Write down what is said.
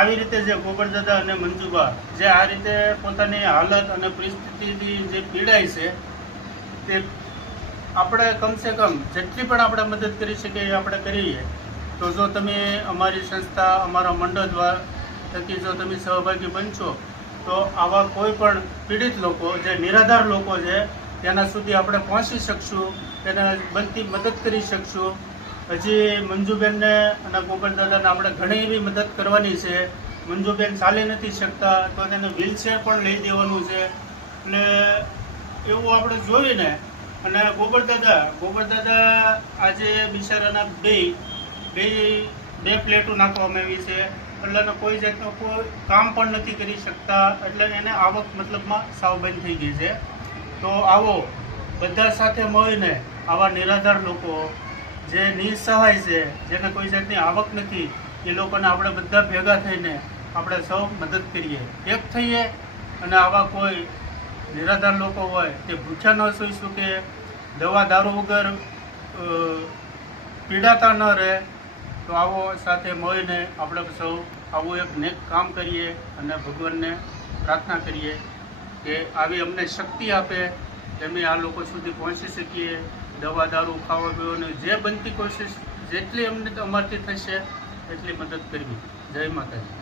આવી રીતે જે ગોબરદાદા અને મંજુબા જે આ રીતે પોતાની હાલત અને પરિસ્થિતિથી જે પીડાય છે તે આપણે કમસે કમ જેટલી પણ આપણે મદદ કરી શકીએ એ આપણે કરીએ. તો જો તમે અમારી સંસ્થા અમારા મંડળ દ્વારા થકી જો તમે સહભાગી બનશો તો આવા કોઈ પણ પીડિત લોકો જે નિરાધાર લોકો છે તેના સુધી આપણે પહોંચી શકશું, તેને બનતી મદદ કરી શકશું. હજી મંજુબેનને અને ગોબરદાદાને આપણે ઘણી એવી મદદ કરવાની છે. મંજુબેન ચાલી નથી શકતા તો તેને વ્હીલચેર પણ લઈ દેવાનું છે. એટલે એવું આપણે જોઈને અને ગોબરદાદા આજે બિચારાના બે પ્લેટો નાખવામાં આવી છે એટલે કોઈ જાતનું કોઈ કામ પણ નથી કરી શકતા. એટલે એને આવક મતલબમાં સાવ બંધ થઈ ગઈ છે. તો આવો બધા સાથે મળીને આવા નિરાધાર લોકો જે નિસહાય છે, જેને કોઈ જાતની આવક નથી, એ લોકોને આપણે બધા ભેગા થઈને આપણે સૌ મદદ કરીએ, એક થઈએ અને આવા કોઈ નિરાધાર લોકો હોય તે ભૂખ્યા ન સૂઈ શકે, દવા દારૂ વગર પીડાતા ન રહે. તો આવો સાથે મળીને આપણે સૌ આવું એક નેક કામ કરીએ અને ભગવાનને પ્રાર્થના કરીએ કે આવી અમને શક્તિ આપે, અમે આ લોકો સુધી પહોંચી શકીએ. દવા દારૂ ખાવા પીવાની જે બનતી કોશિશ જેટલી અમને અમારથી થશે એટલી મદદ કરવી. જય માતાજી.